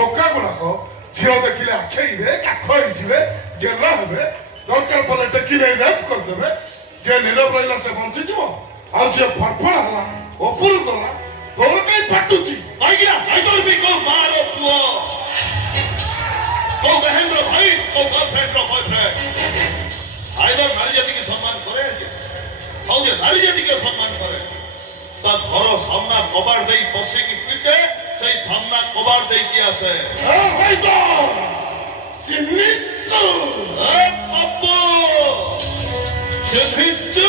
ଟୋକା ଗୁଡାକ ଝିଅ ଦେଖିଲେ ଆଖେଇବେ କାଖ ହେଇଯିବେ ଗେହ୍ଲା ହେବେ ଦରକାର ପଡିଲେ ଟେକିଲେ ରେପ୍ କରିଦେବେ ଯିଏ ନୀରବ ରହିଲା ସେ ବଞ୍ଚିଯିବ ଆଉ ଯିଏ ଫଡଫଡ ହେଲା ଉପରୁ ଗଲା ତୋର କାଇଁ ପାଟୁଛି କାହିଁକିନା ହାଇଦର ବି କୋଉ ମାର ପୁଅ କୋଉ ବହେନର ଭାଇ କୋଉ ଗର୍ଲଫ୍ରେଣ୍ଡର ବୟଫ୍ରେଣ୍ଡ ହାଇଦର ନାରୀ ଜାତିকে সম্মান করে ଆଉ ଯେ ନାରୀ ଜାତିকে ସମ୍ମାନ করে ତା ଘର ସାମ୍ନା କବାଟ ଦେଇ ବସିକି ପିଟେ ସେଇ ସାମ୍ନା କବାଟ ଦେଇକି ଆସେ ଚିହ୍ନିଛୁ ବାବୁ ଚିହ୍ନିଛୁ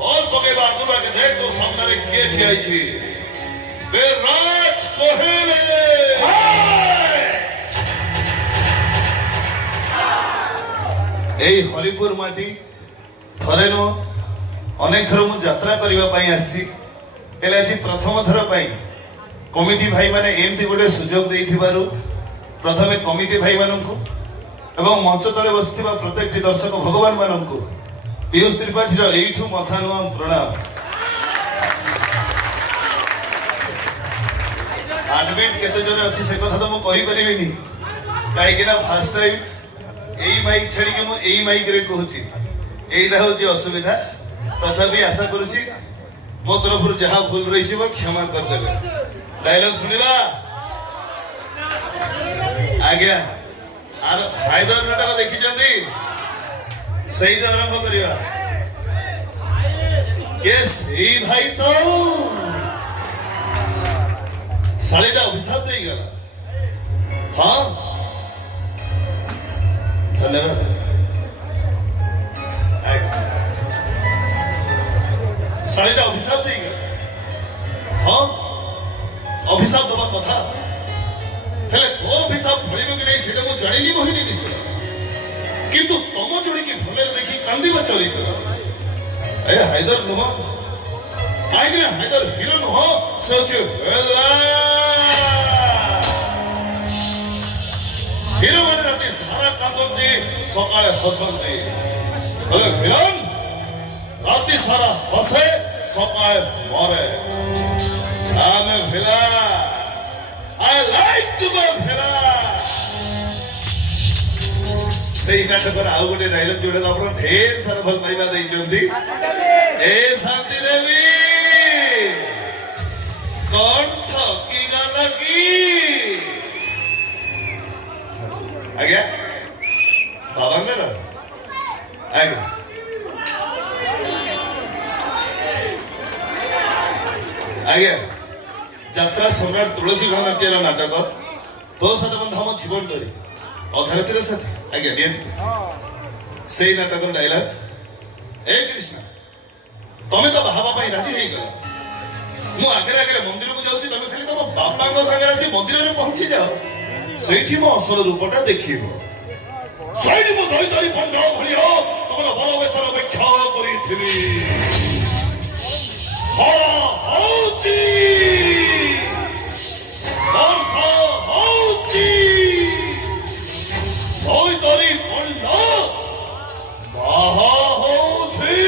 और पकेबा आगुरा के देख तो सामने किए ठियाई विराट कोहली এই হরিপুর মাটি থরে নো অনেক থর মু যাত্রা করিবা পাই আসছি হেলে আজি প্রথম থর পাই কমিটি ভাই মানে এমতি গোটে সুযোগ দেইथिबारु প্রথমে কমিটি ভাই মাননকু এবং মঞ্চ তলে বসিଥିବା প্রত্যেকটি দর্শক ভগবান মাননকু पीयूष त्रिपाठी एठू मथानुआ प्रणाम हार्टबीट केते जोरे अछि से कथा तो मु कहि परिबिनी काहे कि ना फर्स्ट टाइम एई माइक छड़ी के मु एई माइक रे कहूची एइटा होची असुविधा तथापि आशा करूची मो तरफरु जहा भूल रही छिबो क्षमा कर देबे डायलॉग सुनिबा आज्ञा आर हायदर नाटक देखि जंदी सही आरंभ करिया यस ए भाई तो सालेटा अभिशाप दे गला हां धन्यवाद सालेटा अभिशाप दे गला हां अभिशाप दबा कथा हेले को अभिशाप भरिबो कि नहीं सेटा मु जानिली मोहिनी निसे किंतु तम जोड़ी की भले देखी कांदीबा चरित्र ए हायदर नुह काहे हायदर हिरो नुह सोच हिरो माने राती सारा कांदती सकाळे हसंती हेले विलन राती सारा हसे सकाळे मरे आमे विला आई लाइक टू बी विला सेई नाटकर आउ गोटे डायलॉग जोडे आपण ढेर सारा भल पाइबा देई जंदी ए शांति देवी कोन ठकी गला की आज्ञा बाबांगर आज्ञा आज्ञा यात्रा सम्राट तुलसी गणनाट्यर नाटक तो सतबंध हम जीवन धरी अधारतिर साथी आज्ञा नियंत्रित सेई नाटक डायलॉग ए कृष्ण तमे तो बाहाबा पाई राजी हेई गला मु आगे आगे मंदिर को जाउची तमे खाली तम बापा को संगे आसी मंदिर रे पहुंची जाओ सेठी मो असल रूपटा देखिबो सेठी मो दईतारी पंडा भलियो तमरा बड़ बेसर अपेक्षा करिथिबी हरा होची वर्षा होची दईतारी पंडा बाहा होची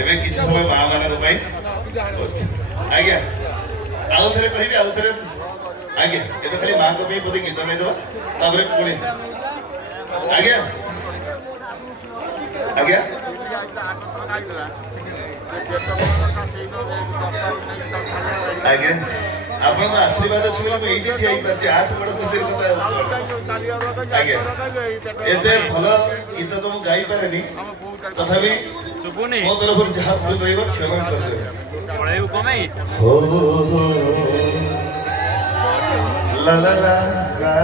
एबे किछ समय मां मानक पई आज्ञा आउ थरे कहिबे आउ थरे आज्ञा एबे खाली मां को पई पदे गीत गाइ दबा ताबरे पुणी आज्ञा आज्ञा आज्ञा आपण तो आशीर्वाद अछि बोले एठी ठियाई पाछि आठ बड़ खुशी कथा आज्ञा एते भलो गीत तो मु गाई पारेनी तथापि मो तरफ जहा भूल रहइबो क्षमा कर देबे पढाइबो कमै हो ला ला ला ला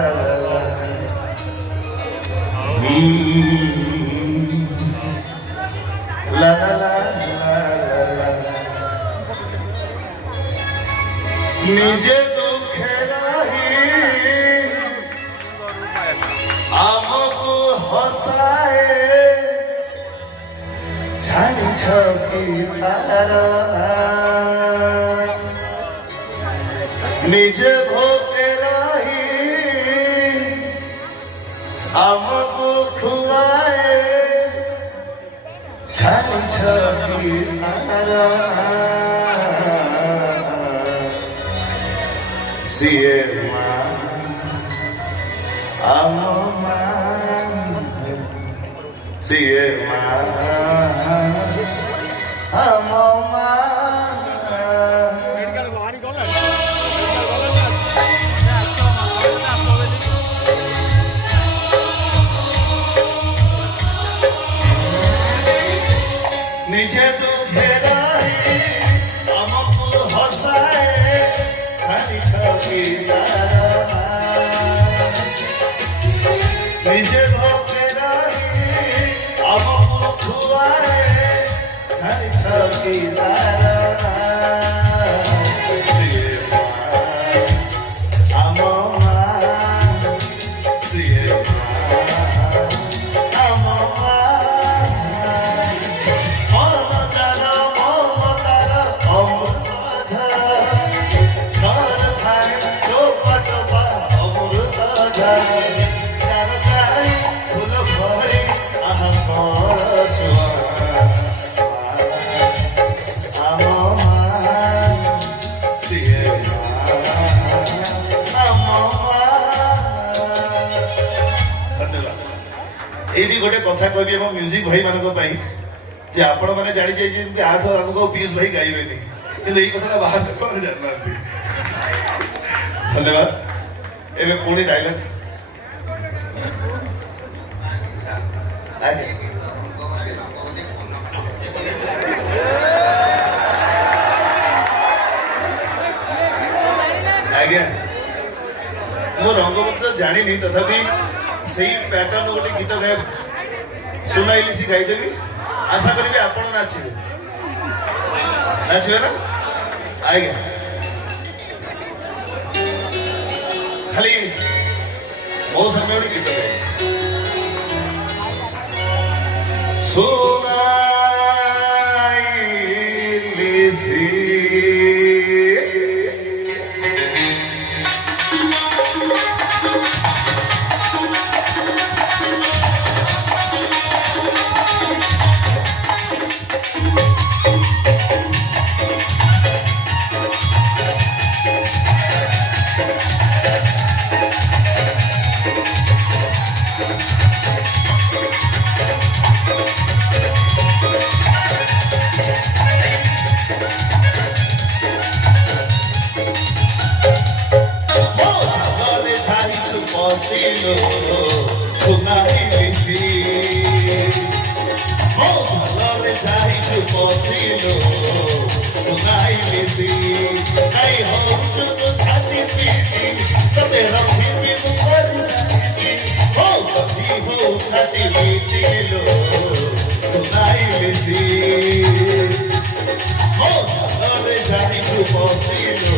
ला ला ला ला निजे दुखे रही आमको हसाए जानी छकी तारा निजे भोके रही आमको खुआए जानी छकी तारा ସିଏ ମା ଆମ ମା ସିଏ ମା ଆମ ମା ନିଜେ ଦୁଃଖେ ରହି ଆମକୁ ହସାଏ ଖାଲି ଛବିଦାର ନିଜେ ଭୋକେ ରହି ଆମକୁ ଖୁଆଏ ଖାଲି ଛବିଦାର ସିଏ ମା ଆମ ମା ସିଏ ମା ଆମ ମା ଏଇଠି ଗୋଟେ କଥା କହିବି ଆମ ମ୍ୟୁଜିକ ଭାଇ ମାନଙ୍କ ପାଇଁ ଯେ ଆପଣ ମାନେ ଜାଣି ଯାଇଛନ୍ତି ଆଠୁ ଆଗକୁ ପିୟୁଷ ଭାଇ ଗାଇବେନି କିନ୍ତୁ ଏଇ କଥାଟା ବାହାର ଲୋକମାନେ ଜାଣିନାହାନ୍ତି ଧନ୍ୟବାଦ ଏବେ ପୁଣି ଡାଇଲଗ ଆଜ୍ଞା ମୁଁ ରଙ୍ଗବତୀ ତ ଜାଣିନି ତଥାପି ସେଇ ପ୍ୟାଟର୍ନ ଗୋଟେ ଗୀତ ଗାଏ ଶୁଣାଇଲି ସି ଗାଇଦେବି ଆଶା କରିବି ଆପଣ ନାଚିବେ ନାଚିବେ ନା ଆଜ୍ଞା ଖାଲି ମୋ ସାମନେ ଗୋଟେ ଗୀତ ଗାଏ ଶୁଣାଇଲି ସି ଶୁଣାଇଲି ସି ମୋ ଝଲରେ ଯାଇଛୁ ପଶିଲୁ ଶୁଣାଇଲି ସି କାଇଁ ହଉଛୁ ତୁ ଛାତି ପିଟି ତତେ ରଖିବି ମୁଁ କରିସାରିକି ହଉ କହି ହଉ ଛାତି ପିଟିଲୁ ଶୁଣାଇଲି ସି ମୋ ଝଲରେ ଯାଇଛୁ ପଶିଲୁ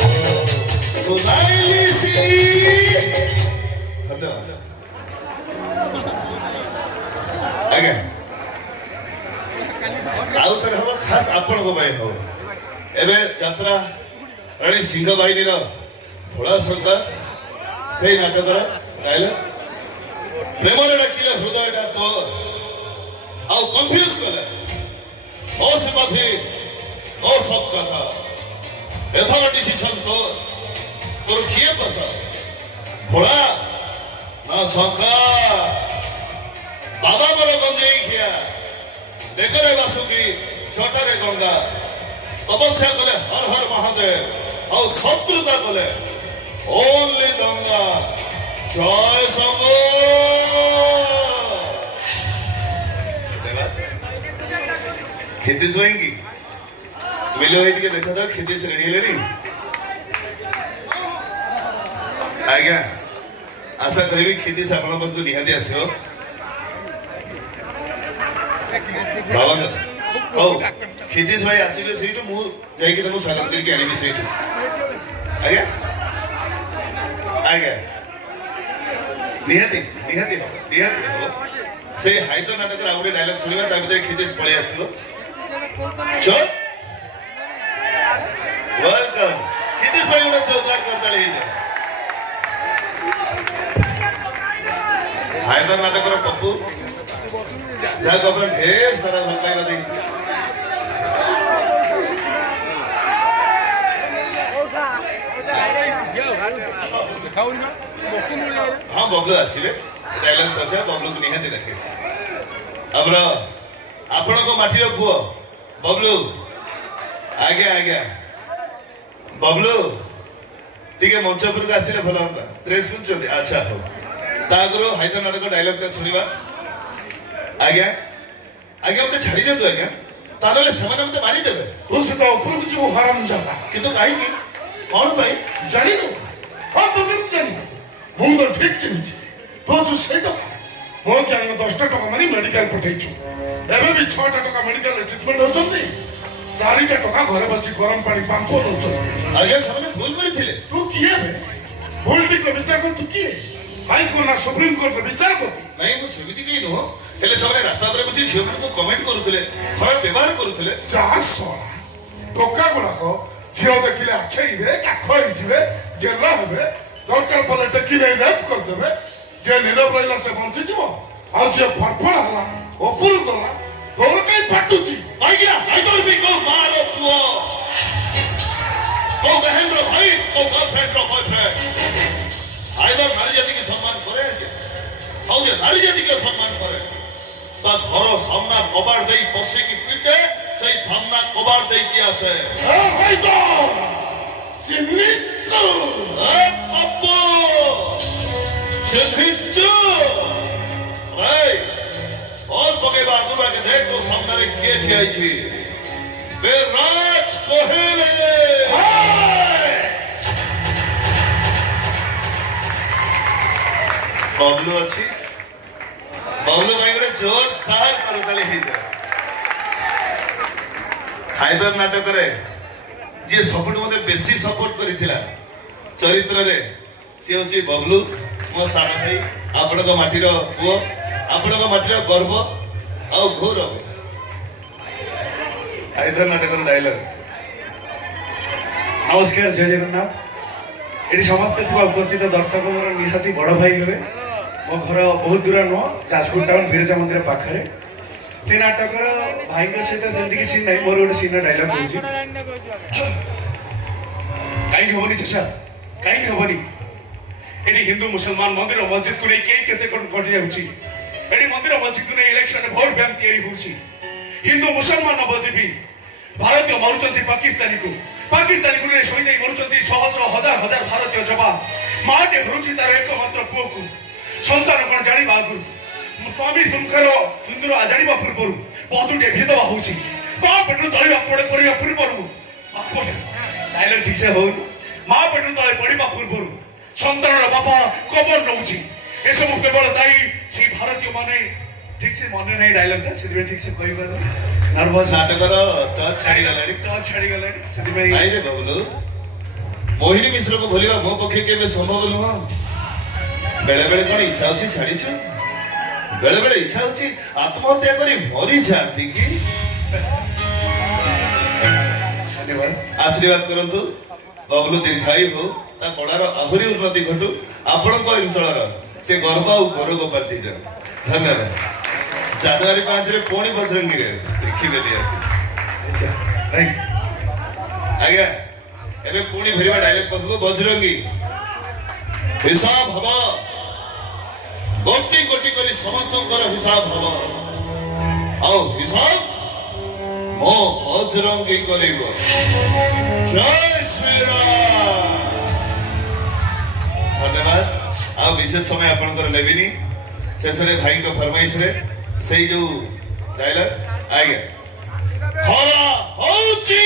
ଶୁଣାଇଲି ସି ଧନ୍ୟବାଦ ଆଜ୍ଞା ଆଉ ଥରେ ହବ ଖାସ ଆପଣଙ୍କ ପାଇଁ ହବ ଏବେ ଯାତ୍ରା ରାଣୀ ସିଂହ ବାହିନୀର ଭୋଳା ଶଙ୍କର ସେଇ ନାଟକର ଗାଇଲେ ପ୍ରେମରେ ଡାକିଲେ ହୃଦୟଟା ତୋର ଆଉ କନଫ୍ୟୁଜ କଲେ ଓ ସିମ୍ପାଥି ଓ ସତ କଥା ଏଥର ଡିସିସନ ତୋର କିଏ ପସନ୍ଦ ଭୋଳା ନା ଶଙ୍କର ବାବା ମୋର ଗଞ୍ଜେଇ ଖିଆ ବେକରେ ବାସୁକି ଛୋଟରେ ଗଙ୍ଗା ତପସ୍ୟା କଲେ ହର ହର ମହାଦେବ ଆଉ ଶତ୍ରୁତା କଲେ ଓନ୍ଲି ଦଙ୍ଗା ଜୟ ଶଙ୍ଗ କ୍ଷିତିଶ ଭାଇକି ମିଲ ଭାଇ ଟିକେ ଦେଖ ତ କ୍ଷିତିଶ ରେଡି ହେଲେଣି ଆଜ୍ଞା ଆଶା କରିବି କ୍ଷିତିଶ ଆପଣଙ୍କ ପାଖକୁ ନିହାତି ଆସିବ ବାବାଙ୍କ ହଉ କ୍ଷିତିଶ ଭାଇ ଆସିବେ ସେଇଠୁ ମୁଁ ଯାଇକି ତାଙ୍କୁ ସ୍ୱାଗତ କରିକି ଆଣିବି ସେଇଠୁ ଆଜ୍ଞା ଆଜ୍ଞା ନିହାତି ନିହାତି ହବ ନିହାତି ହବ ସେଇ ହାଇଦ ନାଟକର ଆଉ ଗୋଟେ ଡାଇଲଗ ଶୁଣିବା ତା ଭିତରେ କ୍ଷିତିଶ ପଳେଇ ଆସିଥିବ ଚୋପ ୱେଲକମ୍ କ୍ଷିତିଶ ଭାଇ ଗୋଟେ ଚୌକାର କରତାଳି ହେଇଯାଏ ହାଇଦ ନାଟକର ପପୁ ଯାହାକୁ ଆପଣ ଢେର ସାରା ଭଲ ପାଇବା ଦେଇଛି हाँ बबलू आसवे डायलॉग सर बबलू को निहाती रखे आमर आपण माटीर पुओ बबलू आज्ञा आज्ञा बबलू टिके मंच उपरको आसिले भल हम ड्रेस पिंधुଛନ୍ତି अच्छा हो तागरो हाइदर नाटक डायलॉग टा सुनिबा आज्ञा आज्ञा मते छाड़ी दे तो आज्ञा ताले ସେମାନେ मते मारी देबे तू सीधा ऊपर को जो हराम जाता किंतु काहे की कौन भाई जानी नो हाँ तो तुम जानी मुंह तो ठीक चिन्ह तो जो सही तो मो क्या 10 टका मारी मेडिकल पठेइछु एबे भी 6 टका मेडिकल ट्रीटमेंट होचंदी 4 टका घरे बसी गरम पानी पंपो होचो आज्ञा ସେମାନେ भूल କରିଥିଲେ तू किए बे भूल ठीक को विचार कर तू किए हाई कोर्ट ना सुप्रीम कोर्ट को विचार कर नहीं मु सेमिति केही नो हेले ସେମାନେ रास्ता पर बसी झियो को कमेंट करूଥିଲେ खराब व्यवहार करूଥିଲେ चाह सोना टका गुड़ा को झियो देखिले आखेइबे का खोइजिबे गेला हेबे दरकार पले टकिले रेप कर देबे जे नीरव रहिला से बंची जीवो आ जे फड़फड़ हला ऊपर गला तोर कई फाटुची आज्ञा आइदर भी को मारो पुओ को बहन रो भाई को गर्लफ्रेंड रो बॉयफ्रेंड आइदर नारी जाति के सम्मान करे हाउ जे नारी जाति के सम्मान करे ता घर सामना कबाड़ देई पसे की पीटे सही सामना कबाड़ देई की आसे ए हाय तो चिन्निचू ए पप्पू चिन्निचू भाई और पकेबा गुरु के देख तो सामने रे के ठियाई छी बे राज कोहेले बबलू अच्छी बबलू भाई गोटे जोरदार करताली हे जाए हायदर नाटक रे जे सपोर्ट मते बेसी सपोर्ट करिथिला चरित्र रे से होची बबलू मो सारा भाई आपण को माटीर पुओ आपण को माटीर गर्व आ गौरव हायदर नाटक डायलॉग नमस्कार जय जगन्नाथ ये समस्त उपस्थित दर्शक मोर निहाती बड़ भाई हे मो घर बहुत दूर नुह जाजपुर टाउन बिरजा मंदिर पाखे से नाटकर भाई सहित सेमती सीन ना मोर गोटे सीन डायलॉग कौन कहीं हेनी चेषा कहीं हेनी ये हिंदू मुसलमान मंदिर मस्जिद को नहीं कई केते घटी जाऊँगी ये मंदिर मस्जिद को नहीं इलेक्शन भोट बैंक तैयारी होउछि हिंदू मुसलमान नवद्वीपी भारतीय मरुचंती पाकिस्तानी को शहीद मरुचंती सहस्र हजार हजार भारतीय जवान माटे हरुछि तार एकमात्र पुओ को संतान कौन जानिबा आगु स्वामी सुंदर सुंदर जानिबा पूर्व बहुटे भेदभाव होउछि मां पेटु तळिबा पड़े परिया पूर्व डायलॉग ठीक से हो मां पेटु तळे पड़िबा पूर्व संतान बापा कबर नउछि ए सब केवल दाई श्री भारतीय माने ठीक से मन नहीं डायलॉग ता सिद्धि ठीक से कहि बार नर्वस नाटकर टच छाड़ी गलाडी आई रे बबलू मोहिनी मिश्र को भूलिबा मो पक्षे केबे संभव नुह बेले बेले कोन इच्छा होची छाड़ीछु बेले बेले इच्छा होची आत्महत्या करी मरी जाती की धन्यवाद आशीर्वाद करंतु बबलू दीर्घायु हो ता कलार आहुरी उन्नति घटू आपण को अंचलर से गर्व और गौरव पार्टी जान धन्यवाद जनवरी 5 रे पुणी बजरंगी रे देखिबे दिया राइट आज्ञा एबे पुणी भरिबा डायलॉग पकु बजरंगी हिसाब हबा गोटी गोटी करी समस्त कर हिसाब हबा आओ हिसाब मो बजरंगी करिबो जय श्री राम धन्यवाद आ विशेष समय आपनकर लेबिनी शेषरे भाई को फरमाइश रे सही जो डायलॉग आएगा खरा होची